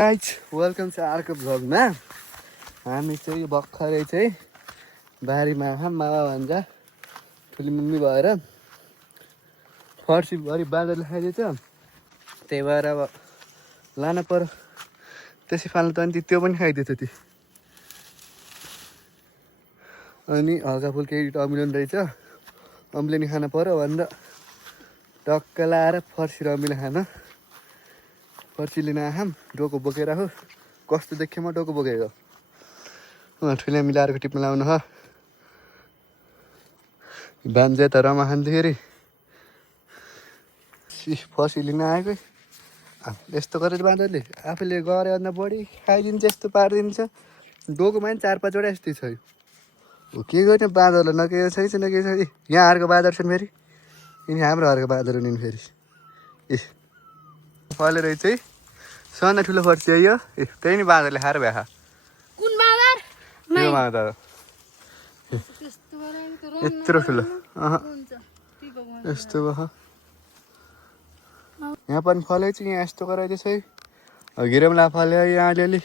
Guys welcome छ अर्को भ्लगमा। हामी चाहिँ भर्खरै चाहिँ बारीमा मामा भन्छ ठुली मम्मी भएर फर्सीभरि बाँदरले खाइदिएछ। त्यही भएर अब लान पर्यो। त्यसै फाल्नु त अनि त्यो पनि खाइदिएछ ती। अनि हल्का फुल्का एडिट अमिलो रहेछ, अम्लेनी खान पर्यो भनेर टक्क लाएर फर्सी र अमिलो खान फर्सी लिन आएँ। डोको बोकेर हो कस्तो देखेँ म डोको बोकेको। ठुलो मिलाएर टिप्न लाउनु हो बान्जे त रमा खान्थ्यो फर्सी लिन आएकै। यस्तो गरेर बाँदरले आफूले गरे भन्दा बढी खाइदिन्छ, यस्तो पारिदिन्छ। डोकोमा पनि 4-5 वटा यस्तै छ। हो के गर्ने बाँदरलाई न केही छैन न केही छ। यहाँ अर्को बाँदर छन् फेरि, यिनी हाम्रो अर्को बाँदर हुन् फेरि। ए फलेर चाहिँ सानो ठुलो फर्सी आयो। ए त्यही नि बाँदरले खाएर भ्याखा। कुन बाँदर? त्यो बाँदर यत्रो ठुलो यस्तो भयो। यहाँ पनि फले चाहिँ यहाँ यस्तो गराइदिएछ है। गिरमला फल्यो यहाँ अलिअलि।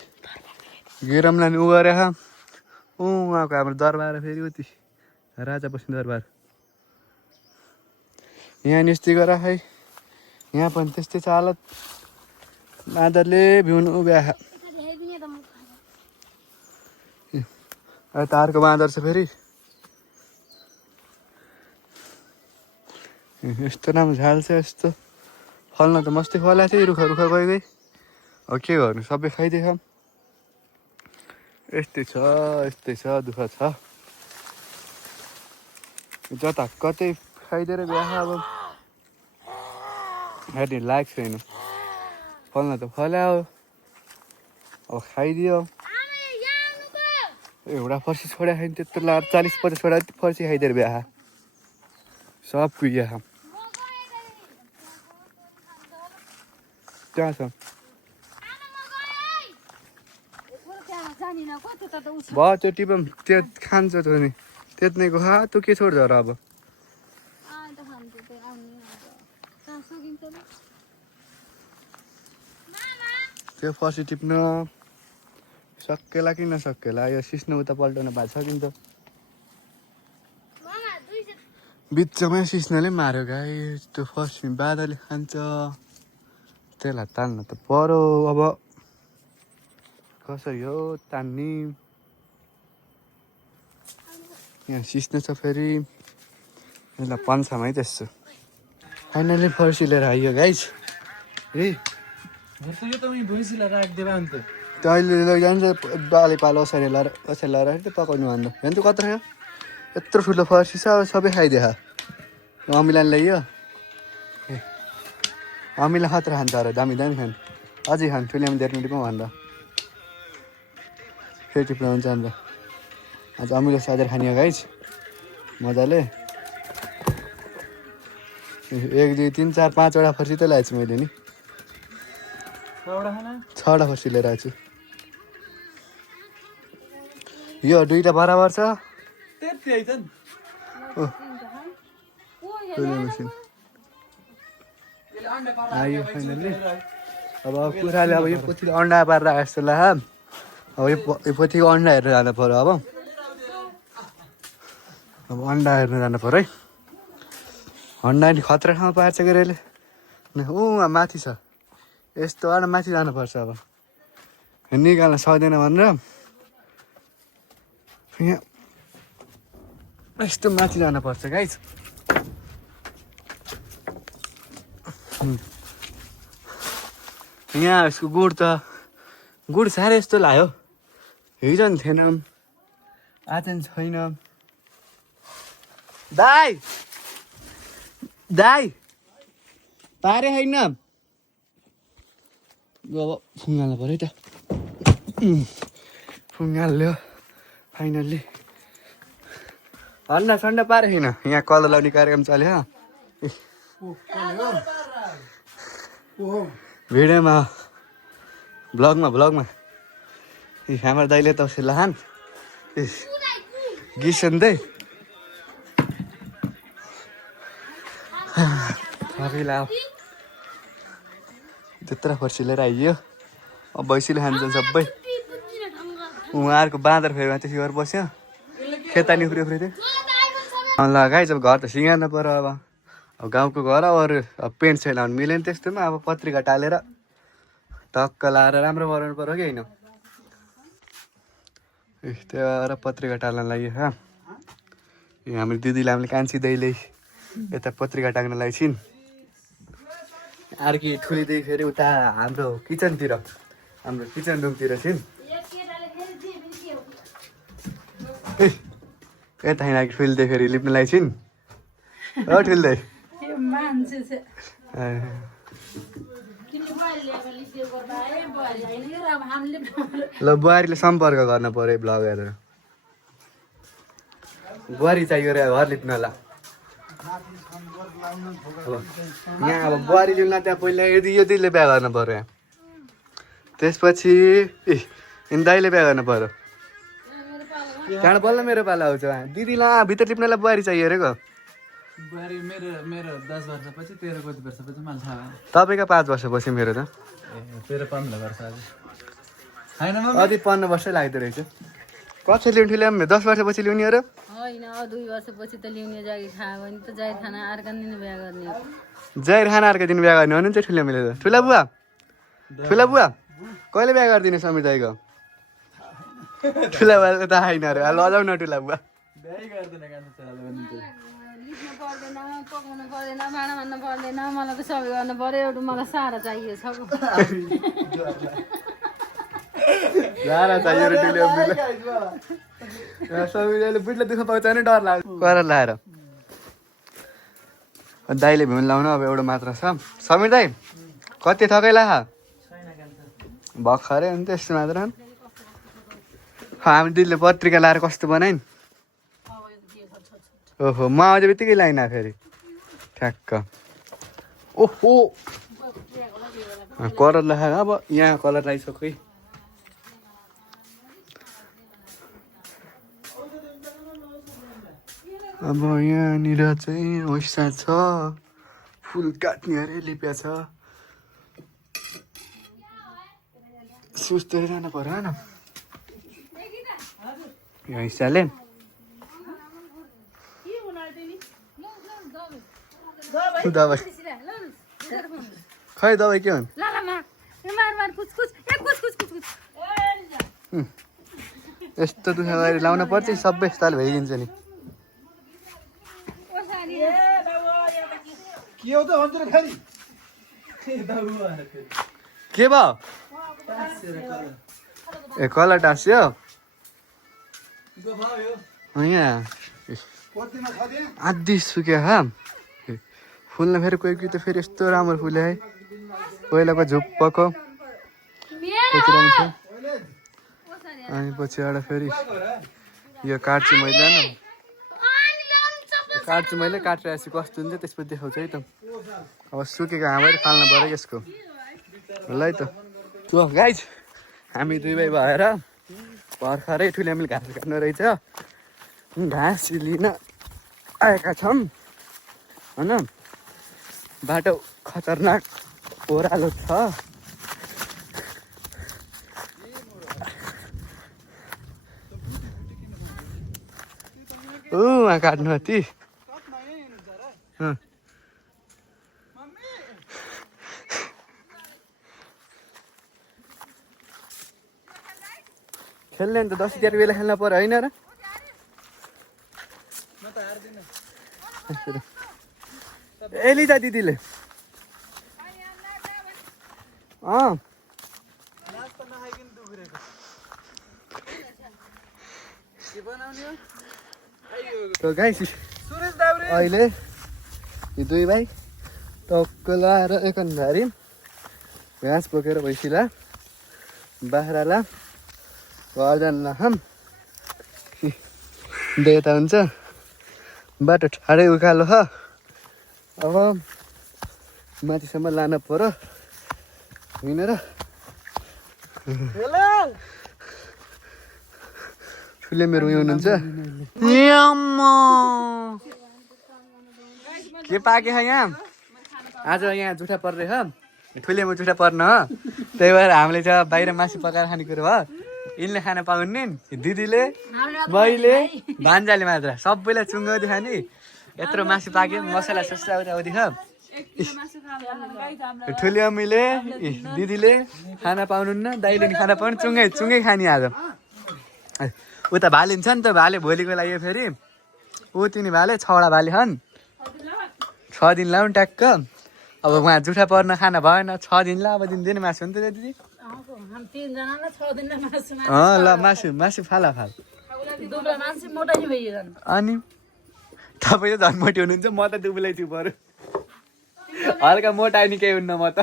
गिरमला नि उ गरे उहाँको हाम्रो दरबार फेरि उति राजा बस्ने दरबार यहाँ निस्ति गर है। यहाँ पनि त्यस्तै छ हालत। बाँदरले भ्याउनु उभ्या अर्को बाँदर छ फेरि। यस्तो राम्रो झाल छ। यस्तो फल्न त मस्तै फलेको थियो। रुख रुख गइगई। अब के गर्नु सबै खाइदिएछ। यस्तै छ दुःख छ। जता कतै खाइदिएर बिहा अब हेर्ने लायक छैन। फल्न त फल्यो अब खाइदियो। एउटा फर्सी छोडा खाइन् त्यत्रो ला 40-50 वटा फर्सी खाइदिएर बिहा सब कुहिया त्यहाँ छ। भयो त्यो टिपम त्यो खान्छ त नि त्यत्नैको खा। तँ के छोड्छ र अब। त्यो फर्सी टिप्न सकेला कि नसकेला यो सिस्नो उता पल्टाउन भएको छ किन त बिचमै सिस्नोले मार्यो गाई। त्यो फर्सी बाँदरले खान्छ त्यसलाई तान्न त पर्यो। अब कसरी हो तान्ने। यहाँ सिस्नो छ फेरि यसलाई पन्सामै त्यसो। फाइनली फर्सी लिएर आइयो गाइज। ए त्यो अहिले लैजान्छ बाले पालो ओसारे लाएर त्यो पकाउनु भन्दा हेर्नु त कत्रो खायो। यत्रो ठुलो फर्सी छ सबै खाइदिए। अमिलाले ल्याइयो। ए अमिला खतरा खान्छ अरे दामी खानु अझै खानु ठुलियामा धेरै टिपौँ भन्दा फेरि टिप्न हुन्छ अन्त। आज अमिलो साजेर खाने हो गाइज मजाले। 1 2 3 4 5 वटा फर्सी त ल्याएको छु मैले नि। 6 वटा फर्सी लिएर आएको छु। यो 2टा बराबर छ। मेसिन आयो फाइनली। अब कुराले अब यो पोथी अन्डा पारेर आएको जस्तो लाग्यो। अब यो पोथीको अन्डा हेरेर जानु पर्यो। अब अन्डा हेर्न जानु पर्यो है। अन्डा नि खतरा ठाउँमा पार्छ के अरे ऊ माथि छ। यस्तो अन्डा माथि जानुपर्छ। अब निकाल्न सक्दैन भनेर यहाँ यस्तो माथि जानुपर्छ गाइज। यहाँ यसको गुड साह्रै यस्तो लाग्यो। हिजो नि थिएन आज नि छैन। दाई पारे होइन। अब फुङ्गाल्नु पऱ्यो है त। फुङ्गाल्यो फाइनल्ली। अन्डा सन्डा पारे छैन। यहाँ कलर लाउने कार्यक्रम चल्यो। भिडियोमा ब्लगमा हाम्रो दाइले त लाहान गिसन्दै त्यत्रो फर्सी लिएर आइयो। अब भैँसीले खान्छन् सबै। उहाँहरूको बाँदर फेरि त्यसै गरेर बस्यो खेतानी उफ्री उफ्री थियो। ल गाइस अब घर त सिँगार्नु पर्यो अब गाउँको घर अरू अब पेन्ट छैन भने मिलेन त्यस्तोमा अब पत्रिका टालेर टक्क लाएर राम्रो बनाउनु पर्यो कि होइन। त्यही भएर पत्रिका टाल्न लागि हाम्रो दिदीले हामीले कान्छी दैले यता पत्रिका टाङ्नलाई छिन्। अर्की ठुली दिदी फेरि उता हाम्रो किचनतिर हाम्रो किचन रुमतिर छिन्। यता हिँड ठुल्दै फेरि लिप्नलाई छिन् हो ठुल्दै। ल बुहारीले सम्पर्क गर्न पर्यो भ्लग हेरेर। बुहारी चाहियो रे घर लिप्नला। यहाँ अब बुहारी लिउँला त्यहाँ पहिला यो दिदीले बिहा गर्नु पर्यो यहाँ त्यसपछि दाइले बिहा गर्नु पर्यो। त्यहाँबाट बल्ल मेरो पाला आउँछ दिदीलाई भित्र लिप्नलाई बुहारी चाहियो अरे बुहारी मेरो 10 वर्षपछि तेरो कति वर्षपछि मलाई थाहा भयो। तपाईँको 5 वर्षपछि मेरो त तेरो 15 वर्ष होइन अझै 15 वर्षै लाग्दो रहेछ। कति ल्याउनु ल्याउँ 10 वर्षपछि ल्याउने अरे होइन 2 वर्षपछि त ल्याउने जागिर खायो भने त जागिर खाना अर्का दिन बिहा गर्ने हो। जागिर खाना अर्को दिन बिहा गर्ने हो नि चाहिँ ठुलो मिलेर। ठुला बुवा कहिले बिहा गरिदिने समीर दाइको? ठुला बुवा त आइन अरे लजाउ न ठुला बुवा। लिप्नु पर्दैन पकाउनु पर्दैन भाँडा मान्नु पर्दैन मलाई त सबै गर्नु पर्यो एउटा मलाई सारा चाहियो छ। सारा चाहियो रे ठुलो समीरले बुढीले दुःख पाउँछ नि डर लाग्छ कर लाएर। दाइले भ्याउनु लाउनु अब एउटा मात्र छ। समीर दाइ कति थकै ला भर्खरै अनि त्यस्तो मात्र हामी दिदीले पत्रिका लाएर कस्तो बनाइन्। ओहो म आउँछ बित्तिकै लाइन फेरि ठ्याक्क। ओहो कलर लगाएर अब यहाँ कलर लगाइसक्यो। अब यहाँनिर चाहिँ हैसा छ फुल काट्ने अरे लिप्या छ। सुस्तै जानु पर्यो होइन यो हिसाबले। दबाई खै दबाई के हुन् यस्तो दुःख गरी लाउन पर्छ सबै यस्तो भइदिन्छ नि। के भयो ए कलर टाँस्यो यहाँ आधी सुक्यो फुल्न फेरि कोही कोही त फेरि यस्तो राम्रो फुल्यो है। पहिलाको झुप्पको अनि पछिबाट फेरि यो काट्छु मैले काटिरहेको कस्तो हुन्छ त्यसपछि देखाउँछ है त। अब सुकेको हामैले फाल्नु पऱ्यो यसको ल है त। गाइज हामी 2 भाइ भएर भर्खरै ठुलो हामीले घाँस काट्नु रहेछ घाँस लिन आएका छौँ होइन। बाटो खतरनाक ओह्रालो छ। उहाँ काट्नु ती खेल्ने नि त 10 11 बेला खेल्न पर्यो होइन र। ए लिजा दिदीले गाइस अहिले यो 2 भाइ टक्क लाएर एकन्दारी घाँस बोकेर भैँसीला बाख्राला घर जान्ला देता हुन्छ बाटो ठाडै उकालो अब माथिसम्म लान पर्यो होइन र। ठुले मेरो उयो हुनुहुन्छ के पाके यहाँ आज यहाँ जुठा पर्दैछ ठुलेमा जुठा पर्न हो त्यही भएर हामीले चाहिँ बाहिर मासु पकाएर खाने कुरो हो यिनले खान पाउनु नि दिदीले मैले भान्जाले मात्र सबैलाई चुङ्गाउँदै खाने यत्रो मासु पाक्यो मसला सस्ता आउँदै छ ठुली अम्मीले दिदीले खाना पाउनुहुन्न दाइले नि खाना पाउनु चुङ्गै खाने आज उता भालिन्छ नि त भाले भोलिको लागि फेरि ऊ तिनी भाले 6वटा भाले छन् 6 दिन लाउनु ट्याक्क अब उहाँ जुठा पर्न खाना भएन 6 दिन ला अब दिँदैन मासु हो नि त दिदी ल मासु फाला अनि तपाईँ त झन् मोटी हुनुहुन्छ म त दुबुलै छु बरु हल्का मोटा नि केही हुन्न म त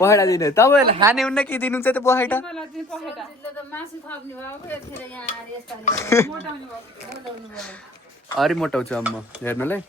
पखेटा दिने तपाईँहरूले खाने हुन्न के दिनुहुन्छ त पखेटा अरे मोटाउँछु अब म हेर्नुलाई